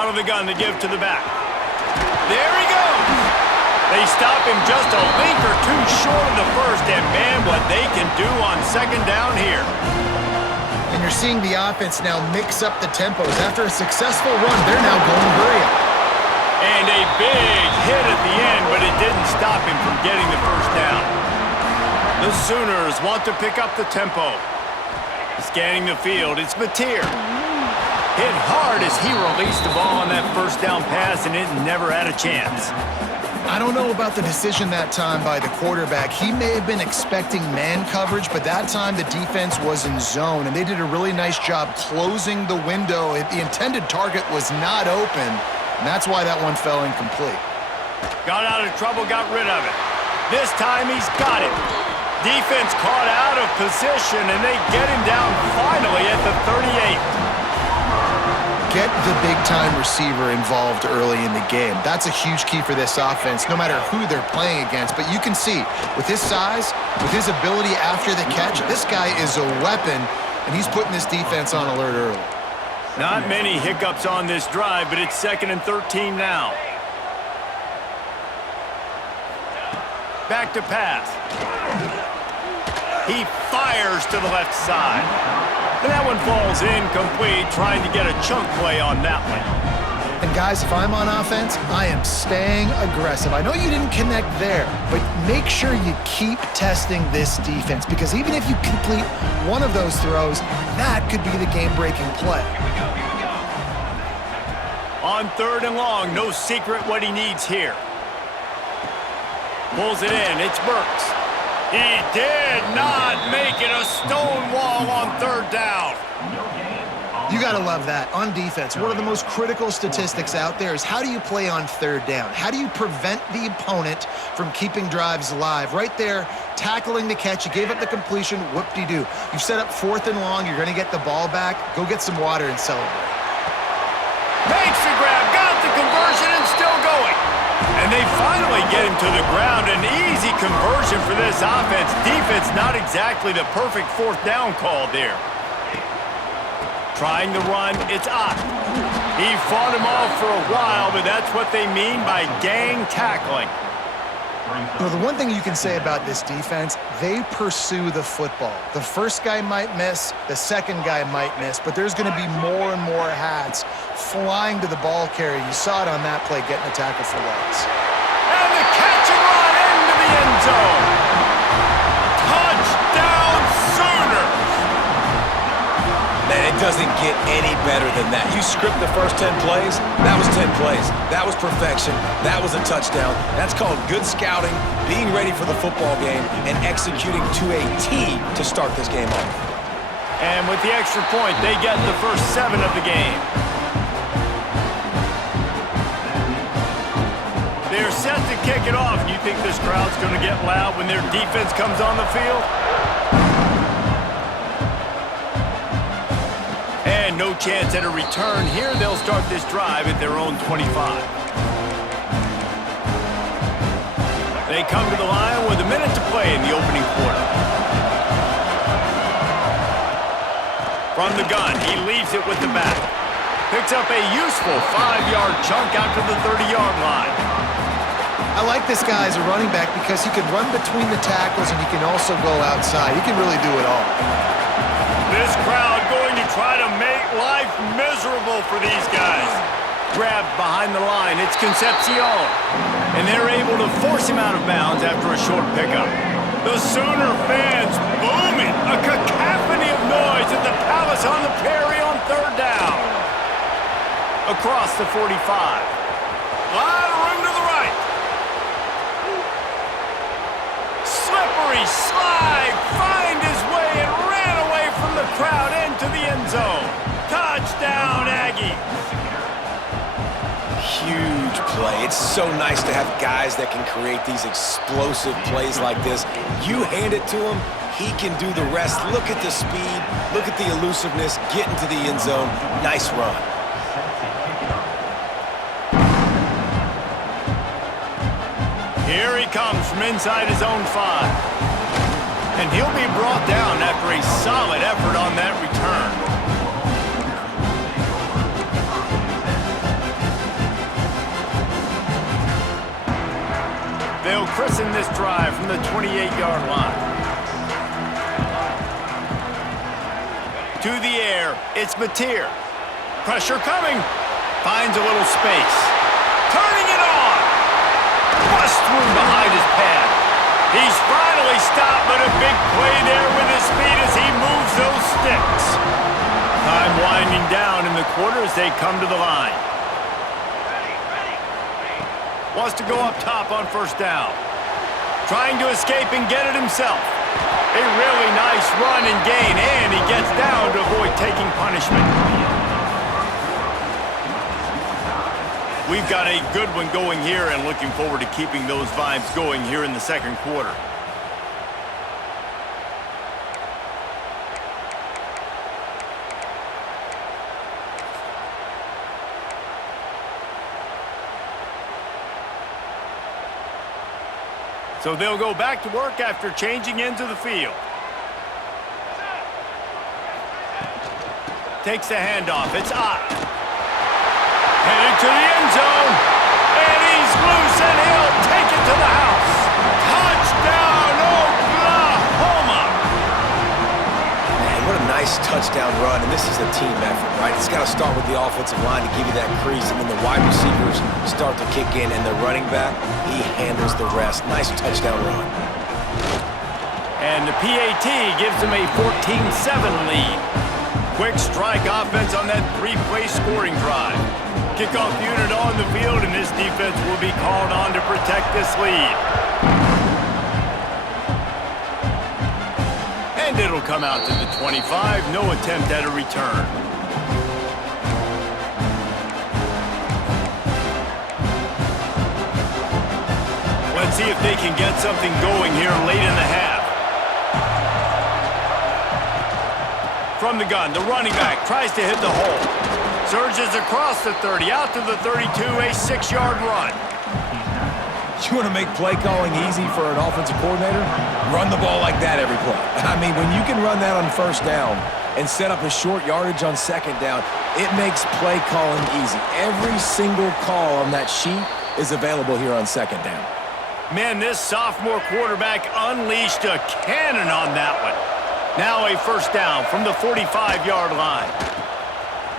Out of the gun to give to the back. There he goes. They stop him just a link or two short of the first, and man, what they can do on second down here. And you're seeing the offense now mix up the tempos. After a successful run, they're now going hurry up. And a big hit at the end, but it didn't stop him from getting the first down. The Sooners want to pick up the tempo. Scanning the field, it's Mateer. Hit hard as he released the ball on that first down pass, and it never had a chance. I don't know about the decision that time by the quarterback. He may have been expecting man coverage, but that time the defense was in zone, and they did a really nice job closing the window. The intended target was not open, and that's why that one fell incomplete. Got out of trouble, got rid of it. This time he's got it. Defense caught out of position, and they get him down finally at the 38. Get the big-time receiver involved early in the game. That's a huge key for this offense, no matter who they're playing against. But you can see, with his size, with his ability after the catch, this guy is a weapon, and he's putting this defense on alert early. Not many hiccups on this drive, but it's 2nd and 13 now. Back to pass. He fires to the left side. And that one falls incomplete, trying to get a chunk play on that one. And guys, if I'm on offense, I am staying aggressive. I know you didn't connect there, but make sure you keep testing this defense, because even if you complete one of those throws, that could be the game-breaking play. On 3rd and long, no secret what he needs here. Pulls it in, it's Burks. He did not make it a stone wall on 3rd down. You got to love that. On defense, one of the most critical statistics out there is how do you play on 3rd down? How do you prevent the opponent from keeping drives alive? Right there, tackling the catch. You gave up the completion, whoop-de-doo. You've set up 4th and long. You're going to get the ball back. Go get some water and celebrate. Makes the grab, got the conversion, and still going. And they finally get him to the ground. An easy conversion for this offense. Defense not exactly the perfect 4th down call there. Trying the run, it's Ott. He fought him off for a while, but that's what they mean by gang tackling. Well, the one thing you can say about this defense, they pursue the football. The first guy might miss, the second guy might miss, but there's going to be more and more hats flying to the ball carrier. You saw it on that play, getting a tackle for loss. And the catch and run into the end zone. Touchdown Sooners! Man, it doesn't get any better than that. You script the first 10 plays, that was 10 plays. That was perfection. That was a touchdown. That's called good scouting, being ready for the football game, and executing to a T to start this game off. And with the extra point, they get the first 7 of the game. They're set to kick it off. You think this crowd's going to get loud when their defense comes on the field? And no chance at a return here. They'll start this drive at their own 25. They come to the line with a minute to play in the opening quarter. From the gun, he leaves it with the back. Picks up a useful 5-yard chunk out to the 30-yard line. I like this guy as a running back because he can run between the tackles and he can also go outside. He can really do it all. This crowd going to try to make life miserable for these guys. Grabbed behind the line, it's Concepcion. And they're able to force him out of bounds after a short pickup. The Sooner fans booming. A cacophony of noise at the Palace on the Prairie on 3rd down. Across the 45. Lot of room to the right. Slippery slide, find his way and ran away from the crowd into the end zone. Touchdown, Aggies. Huge play. It's so nice to have guys that can create these explosive plays like this. You hand it to him, he can do the rest. Look at the speed, look at the elusiveness, get into the end zone. Nice run. Here he comes from inside his own 5. And he'll be brought down after a solid effort on that return. They'll christen this drive from the 28-yard line. To the air, it's Mateer. Pressure coming. Finds a little space. Turning it on. Bust through behind his pad. He's finally stopped, but a big play there with his speed as he moves those sticks. Time winding down in the quarter as they come to the line. Wants to go up top on first down. Trying to escape and get it himself. A really nice run and gain, and he gets down to avoid taking punishment. We've got a good one going here and looking forward to keeping those vibes going here in the second quarter. So they'll go back to work after changing into the field. Takes the handoff. It's Ott. Headed to the end zone. And he's loose, and he'll take it to the house. Touchdown, Oklahoma! Man, what a nice touchdown run, and this is a team effort, right? It's got to start with the offensive line to give you that crease, and then the wide receivers start to kick in, and the running back, he handles the rest. Nice touchdown run. And the PAT gives them a 14-7 lead. Quick strike offense on that three-play scoring drive. Kickoff unit on the field, and this defense will be called on to protect this lead. And it'll come out to the 25. No attempt at a return. Let's see if they can get something going here late in the half. From the gun, the running back tries to hit the hole. Surges across the 30, out to the 32, a 6-yard run. You want to make play calling easy for an offensive coordinator? Run the ball like that every play. I mean, when you can run that on first down and set up a short yardage on second down, it makes play calling easy. Every single call on that sheet is available here on second down. Man, this sophomore quarterback unleashed a cannon on that one. Now a first down from the 45-yard line.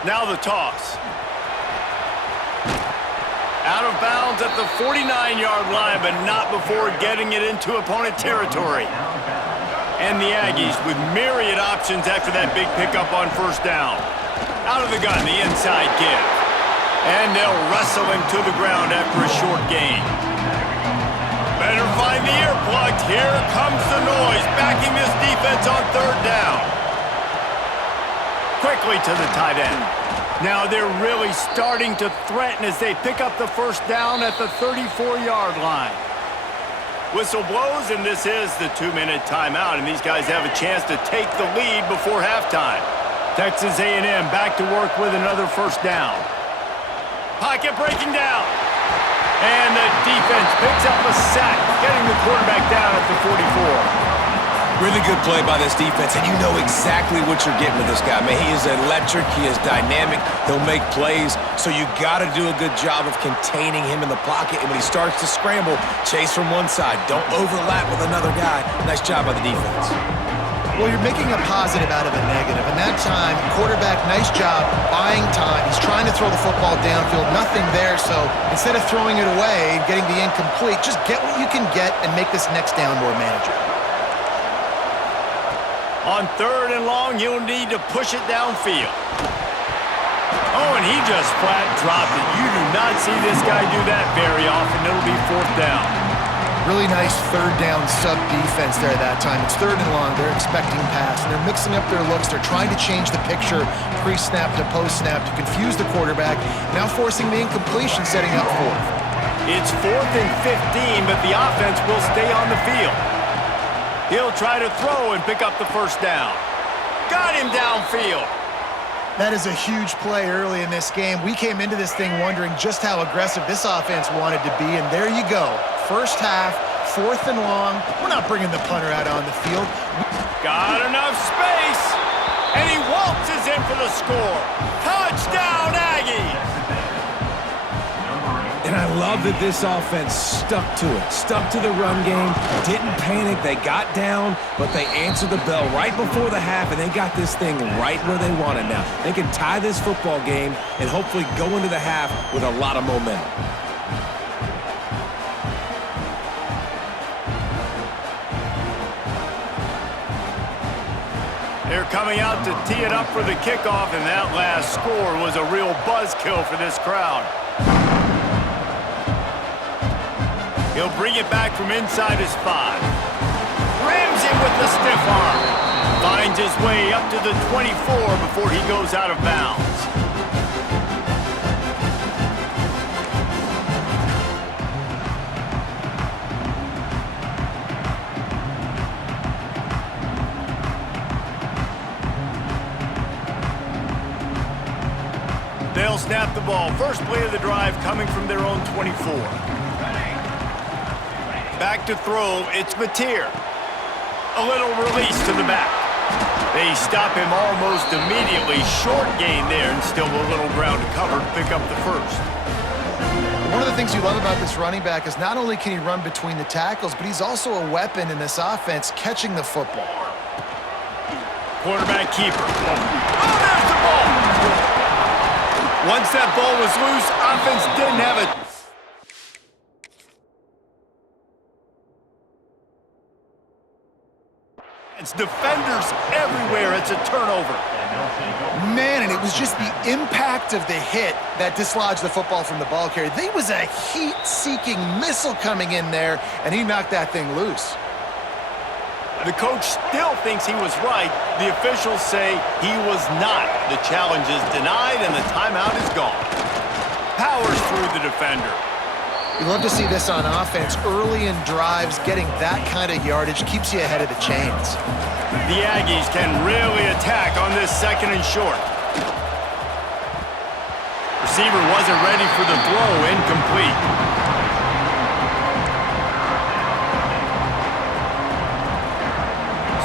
Now the toss. Out of bounds at the 49-yard line, but not before getting it into opponent territory. And the Aggies with myriad options after that big pickup on first down. Out of the gun, the inside give. And they'll wrestle him to the ground after a short gain. Better find the earplugs. Here comes the noise, backing this defense on third down. Quickly to the tight end. Now they're really starting to threaten as they pick up the first down at the 34-yard line. Whistle blows, and this is the 2-minute timeout, and these guys have a chance to take the lead before halftime. Texas A&M back to work with another first down. Pocket breaking down. And the defense picks up a sack, getting the quarterback down at the 44. Really good play by this defense, and you know exactly what you're getting with this guy. Man, he is electric, he is dynamic, he'll make plays, so you got to do a good job of containing him in the pocket, and when he starts to scramble, chase from one side. Don't overlap with another guy. Nice job by the defense. Well, you're making a positive out of a negative, and that time, quarterback, nice job, buying time. He's trying to throw the football downfield, nothing there, so instead of throwing it away, getting the incomplete, just get what you can get and make this next down more manageable. On third and long, you'll need to push it downfield. Oh, and he just flat dropped it. You do not see this guy do that very often. It'll be fourth down. Really nice third down sub defense there that time. It's third and long. They're expecting pass, and they're mixing up their looks. They're trying to change the picture pre-snap to post-snap to confuse the quarterback, now forcing the incompletion, setting up fourth. It's 4th and 15, but the offense will stay on the field. He'll try to throw and pick up the first down. Got him downfield. That is a huge play early in this game. We came into this thing wondering just how aggressive this offense wanted to be, and there you go. First half, 4th and long. We're not bringing the punter out on the field. Got enough space, and he waltzes in for the score. Touchdown, Aggies! And I love that this offense stuck to it, stuck to the run game, didn't panic. They got down, but they answered the bell right before the half, and they got this thing right where they want it now. They can tie this football game and hopefully go into the half with a lot of momentum. They're coming out to tee it up for the kickoff, and that last score was a real buzzkill for this crowd. He'll bring it back from inside his 5. Rams him with the stiff arm. Finds his way up to the 24 before he goes out of bounds. They'll snap the ball. First play of the drive coming from their own 24. Back to throw, it's Mateer. A little release to the back. They stop him almost immediately. Short gain there, and still a little ground to cover to pick up the first. One of the things you love about this running back is not only can he run between the tackles, but he's also a weapon in this offense catching the football. Quarterback keeper. Oh, there's the ball! Once that ball was loose, offense didn't have it. It's defenders everywhere. It's a turnover. Man, and it was just the impact of the hit that dislodged the football from the ball carrier. There was a heat-seeking missile coming in there, and he knocked that thing loose. The coach still thinks he was right. The officials say he was not. The challenge is denied, and the timeout is gone. Powers through the defender. You love to see this on offense. Early in drives, getting that kind of yardage keeps you ahead of the chains. The Aggies can really attack on this second and short. Receiver wasn't ready for the throw, incomplete.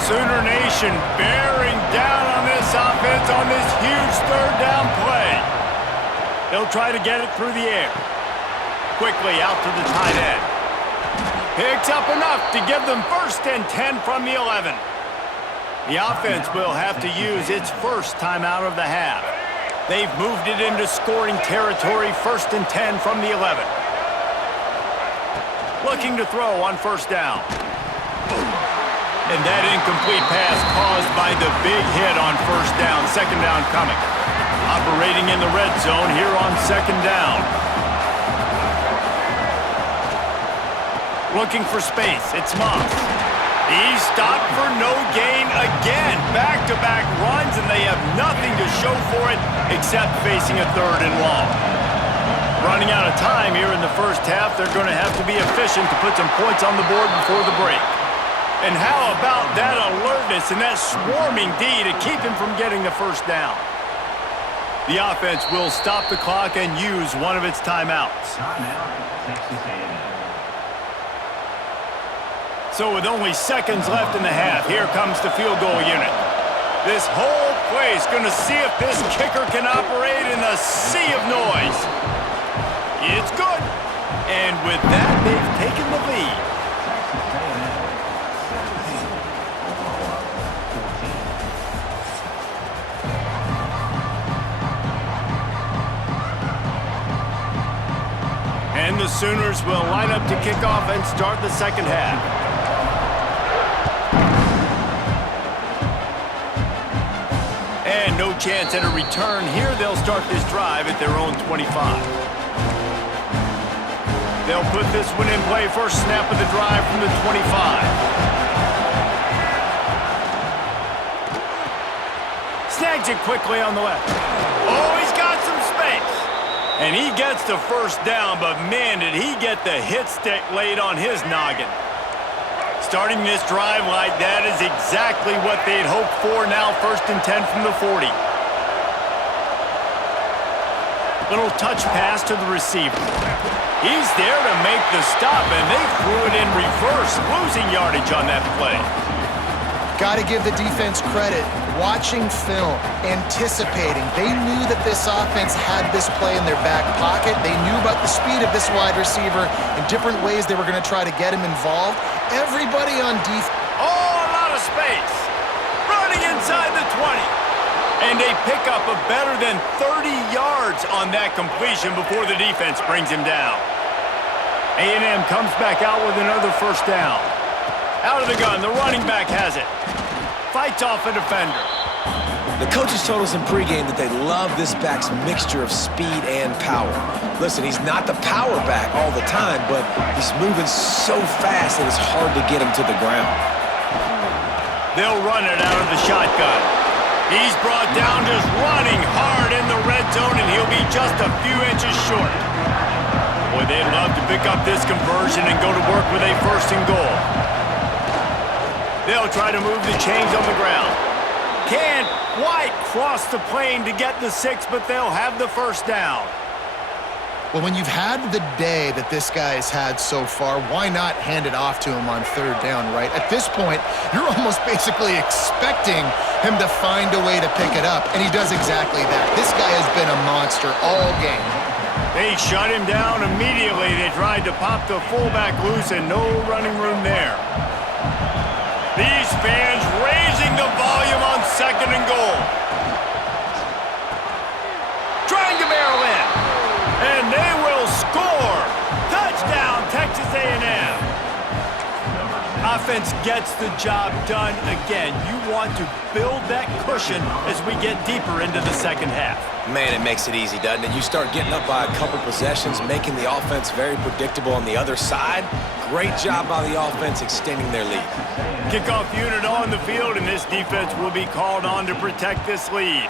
Sooner Nation bearing down on this offense on this huge third down play. They'll try to get it through the air. Quickly out to the tight end. Picks up enough to give them first and 10 from the 11. The offense will have to use its first timeout of the half. They've moved it into scoring territory, first and 10 from the 11. Looking to throw on first down. And that incomplete pass caused by the big hit on first down. Second down coming. Operating in the red zone here on second down. Looking for space. It's Moss. He's stopped for no gain again. Back-to-back runs, and they have nothing to show for it except facing a third and long. Running out of time here in the first half, they're going to have to be efficient to put some points on the board before the break. And how about that alertness and that swarming D to keep him from getting the first down? The offense will stop the clock and use one of its timeouts. So with only seconds left in the half, here comes the field goal unit. This whole play is going to see if this kicker can operate in a sea of noise. It's good. And with that, they've taken the lead. And the Sooners will line up to kick off and start the second half. And no chance at a return here. They'll start this drive at their own 25. They'll put this one in play. First snap of the drive from the 25. Snags it quickly on the left. Oh, he's got some space. And he gets the first down, but man, did he get the hit stick laid on his noggin. Starting this drive like that is exactly what they'd hoped for. Now first and 10 from the 40. Little touch pass to the receiver. He's there to make the stop, and they threw it in reverse, losing yardage on that play. Got to give the defense credit. Watching film, anticipating. They knew that this offense had this play in their back pocket. They knew about the speed of this wide receiver and different ways they were going to try to get him involved. Everybody on defense. Oh, a lot of space. Running inside the 20. And they pick up a better than 30 yards on that completion before the defense brings him down. A&M comes back out with another first down. Out of the gun, the running back has it. Fights off a defender. The coaches told us in pregame that they love this back's mixture of speed and power. Listen, he's not the power back all the time, but he's moving so fast that it's hard to get him to the ground. They'll run it out of the shotgun. He's brought down just running hard in the red zone, and he'll be just a few inches short. Boy, they'd love to pick up this conversion and go to work with a first and goal. They'll try to move the chains on the ground. Can't quite cross the plane to get the 6, but they'll have the first down. Well, when you've had the day that this guy has had so far, why not hand it off to him on third down, right? At this point, you're almost basically expecting him to find a way to pick it up, and he does exactly that. This guy has been a monster all game. They shut him down immediately. They tried to pop the fullback loose, and no running room there. These fans raising the volume on second and goal. Trying to barrel in. And they will score. Touchdown, Texas A&M. Offense gets the job done again. You want to build that cushion as we get deeper into the second half. Man, it makes it easy, doesn't it? You start getting up by a couple possessions, making the offense very predictable on the other side. Great job by the offense extending their lead. Kickoff unit on the field, and this defense will be called on to protect this lead.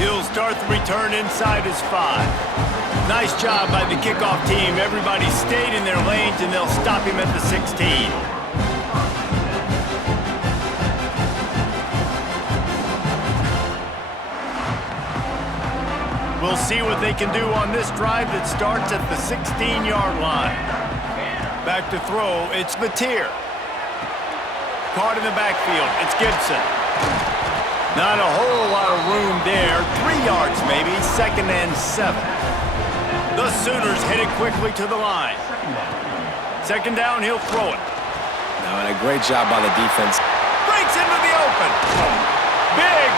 He'll start the return inside his 5. Nice job by the kickoff team. Everybody stayed in their lanes, and they'll stop him at the 16. We'll see what they can do on this drive that starts at the 16-yard line. Back to throw, it's Mateer. Caught in the backfield, it's Gibson. Not a whole lot of room there. 3 yards maybe, 2nd and 7. The Sooners hit it quickly to the line. 2nd down, he'll throw it. Now, and a great job by the defense. Breaks into the open.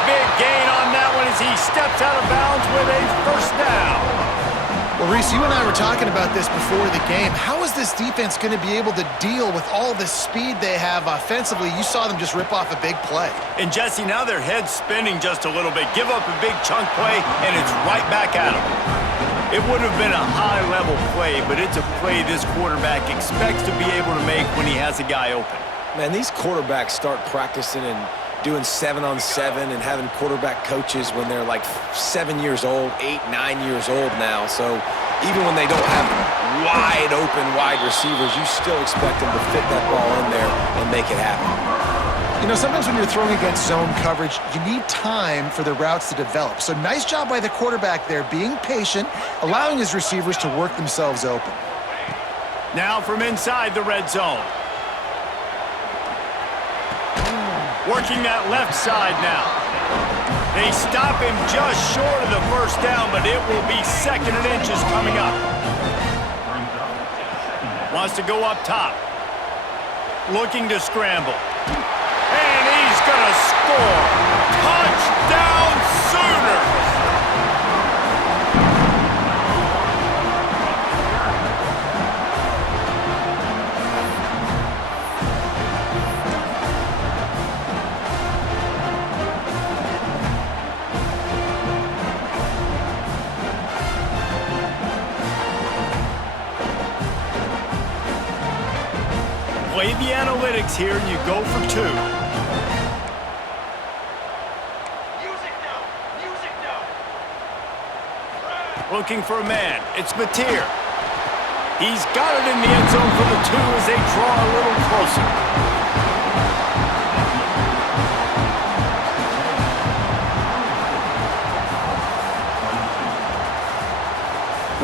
Big gain on that one as he steps out of bounds with a first down. Well, Reese, you and I were talking about this before the game. How is this defense going to be able to deal with all the speed they have offensively? You saw them just rip off a big play. And Jesse, now their head's spinning just a little bit. Give up a big chunk play, and it's right back at them. It would have been a high-level play, but it's a play this quarterback expects to be able to make when he has a guy open. Man, these quarterbacks start practicing and doing 7-on-7 and having quarterback coaches when they're like 7 years old, 8, 9 years old now. So even when they don't have wide open wide receivers, you still expect them to fit that ball in there and make it happen. You know, sometimes when you're throwing against zone coverage, you need time for the routes to develop. So nice job by the quarterback there, being patient, allowing his receivers to work themselves open. Now from inside the red zone. Working that left side now. They stop him just short of the first down, but it will be 2nd and inches coming up. Wants to go up top. Looking to scramble. And he's going to score. Touchdown, Sooners! Play the analytics here, and you go for 2. Looking for a man. It's Mateer. He's got it in the end zone for the 2 as they draw a little closer.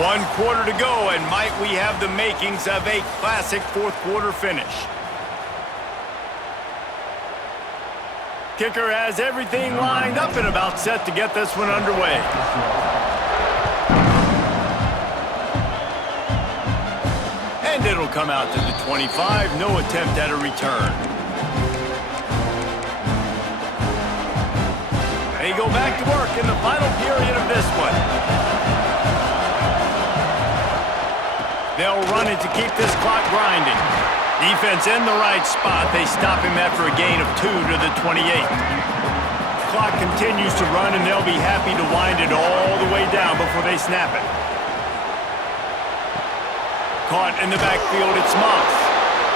One quarter to go, and might we have the makings of a classic fourth quarter finish. Kicker has everything lined up and about set to get this one underway. And it'll come out to the 25. No attempt at a return. They go back to work in the final period of this one. They'll run it to keep this clock grinding. Defense in the right spot. They stop him after a gain of 2 to the 28. Clock continues to run, and they'll be happy to wind it all the way down before they snap it. Caught in the backfield, it's Moss.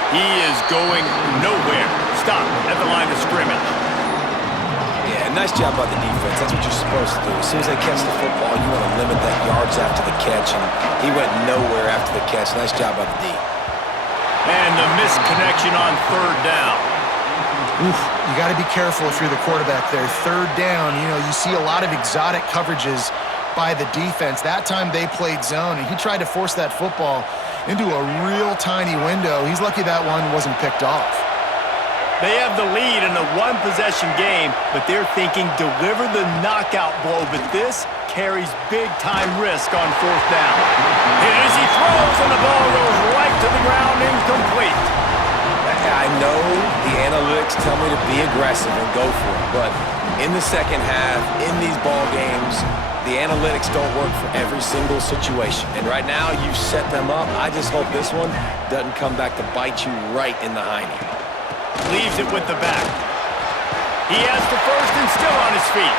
He is going nowhere. Stop at the line of scrimmage. Yeah, nice job by the defense. That's what you're supposed to do. As soon as they catch the football, you want to limit that yards after the catch, and he went nowhere after the catch. Nice job by the D. And the misconnection on third down. Oof, you got to be careful if you're the quarterback there. Third down, you see a lot of exotic coverages by the defense. That time they played zone, and he tried to force that football into a real tiny window. He's lucky that one wasn't picked off. They have the lead in a one-possession game, but they're thinking deliver the knockout blow, but this carries big-time risk on fourth down. Here as he throws, and the ball goes right to the ground, incomplete. I know the analytics tell me to be aggressive and go for it, but in the second half, in these ball games, the analytics don't work for every single situation. And right now, you've set them up. I just hope this one doesn't come back to bite you right in the hiney. Leaves it with the back. He has the first and still on his feet.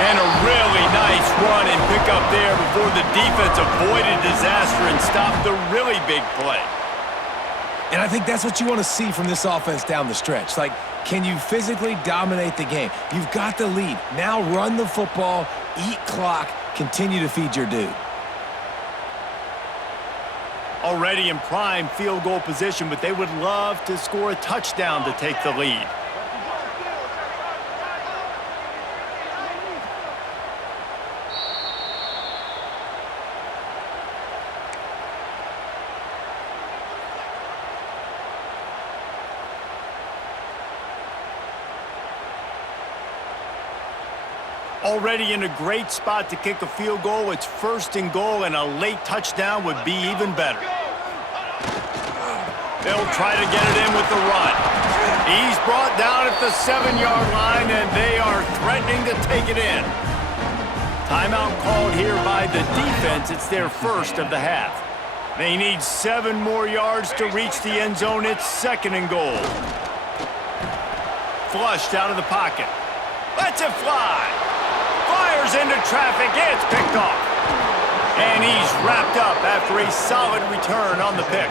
And a really nice run and pick up there before the defense avoided disaster and stopped the really big play. And I think that's what you want to see from this offense down the stretch. Like, can you physically dominate the game? You've got the lead. Now run the football, eat clock, continue to feed your dude. Already in prime field goal position, but they would love to score a touchdown to take the lead. Already in a great spot to kick a field goal. It's first and goal, and a late touchdown would be even better. They'll try to get it in with the run. He's brought down at the 7-yard line, and they are threatening to take it in. Timeout called here by the defense. It's their first of the half. They need 7 more yards to reach the end zone. It's second and goal. Flushed out of the pocket. Lets it fly. Fires into traffic. It's picked off. And he's wrapped up after a solid return on the pick.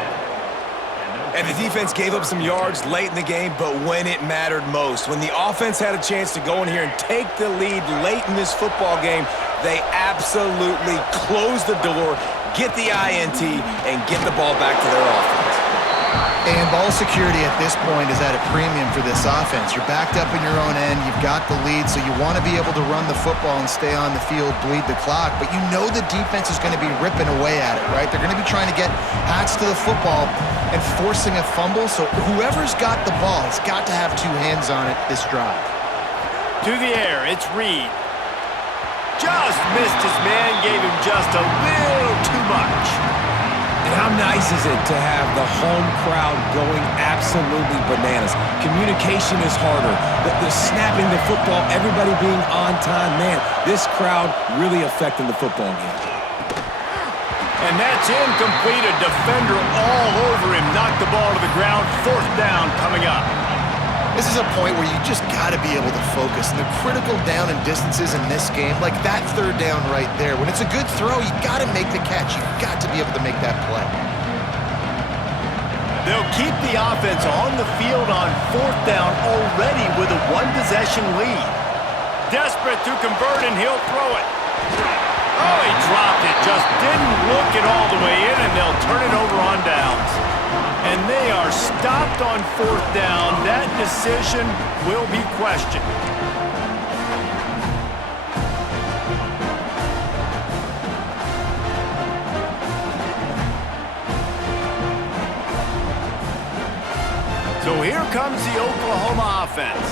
And the defense gave up some yards late in the game, but when it mattered most, when the offense had a chance to go in here and take the lead late in this football game, they absolutely closed the door, get the INT, and get the ball back to their offense. And ball security at this point is at a premium for this offense. You're backed up in your own end. You've got the lead, so you want to be able to run the football and stay on the field, bleed the clock. But you know the defense is going to be ripping away at it, right? They're going to be trying to get hats to the football and forcing a fumble. So whoever's got the ball has got to have 2 hands on it this drive. To the air, it's Reed. Just missed his man, gave him just a little too much. And how nice is it to have the home crowd going absolutely bananas? Communication is harder. The snapping the football, everybody being on time. Man, this crowd really affecting the football game. And that's incomplete. A defender all over him. Knocked the ball to the ground. Fourth down coming up. This is a point where you just got to be able to focus. And the critical down and distances in this game, like that third down right there, when it's a good throw, you got to make the catch. You got to be able to make that play. They'll keep the offense on the field on fourth down already with a 1-possession lead. Desperate to convert, and he'll throw it. Oh, he dropped it. Just didn't look it all the way in, and they'll turn it over on downs. And they are stopped on fourth down. That decision will be questioned. So here comes the Oklahoma offense.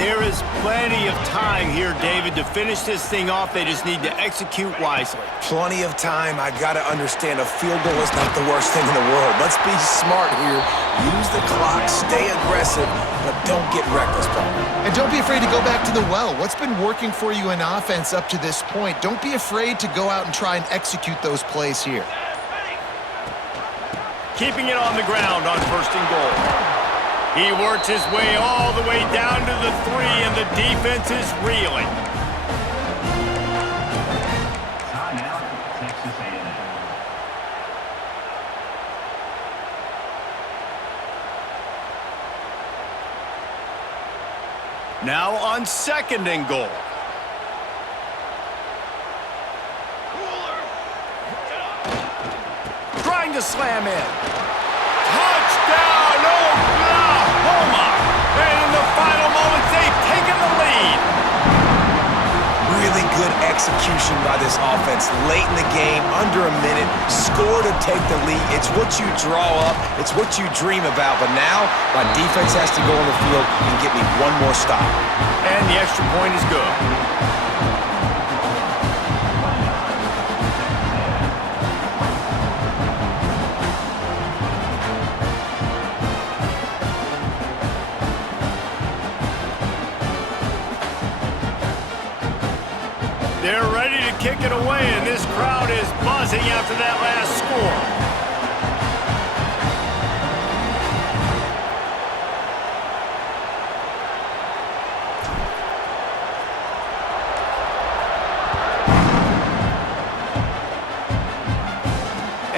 There is plenty of time here, David, to finish this thing off. They just need to execute wisely. Plenty of time. I got to understand a field goal is not the worst thing in the world. Let's be smart here. Use the clock, stay aggressive, but don't get reckless, Paul. And don't be afraid to go back to the well. What's been working for you in offense up to this point? Don't be afraid to go out and try and execute those plays here. Keeping it on the ground on 1st and goal. He works his way all the way down to the 3, and the defense is reeling. Timeout, Texas A&M. Now on 2nd and goal. Trying to slam in. Touchdown, Oklahoma! And in the final moments, they've taken the lead. Really good execution by this offense. Late in the game, under a minute, score to take the lead. It's what you draw up. It's what you dream about. But now, my defense has to go on the field and get me one more stop. And the extra point is good. They're ready to kick it away, and this crowd is buzzing after that last score.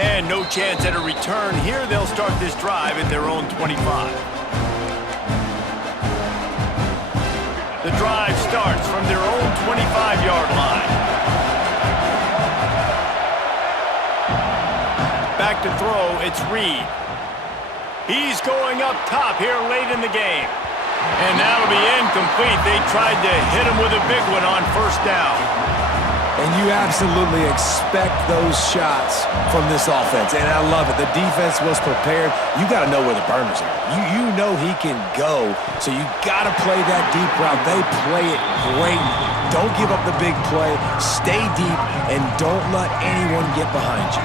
And no chance at a return here. They'll start this drive at their own 25. The drive starts from their own 25-yard line. Back to throw, it's Reed. He's going up top here late in the game. And that'll be incomplete. They tried to hit him with a big one on 1st down. And you absolutely expect those shots from this offense, and I love it. The defense was prepared. You got to know where the burners are. You know he can go, so you got to play that deep route. They play it great. Don't give up the big play. Stay deep, and don't let anyone get behind you.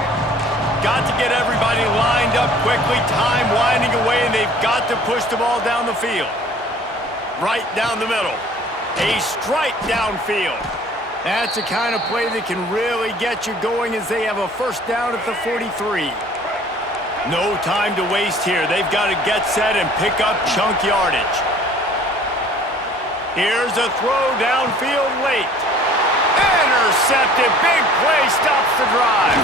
Got to get everybody lined up quickly. Time winding away, and they've got to push the ball down the field. Right down the middle. A strike downfield. That's the kind of play that can really get you going as they have a 1st down at the 43. No time to waste here. They've got to get set and pick up chunk yardage. Here's a throw downfield late. Intercepted. Big play stops the drive.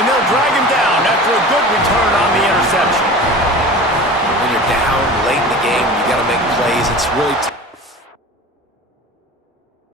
And they'll drag him down after a good return on the interception. When you're down late in the game, you got to make plays. It's really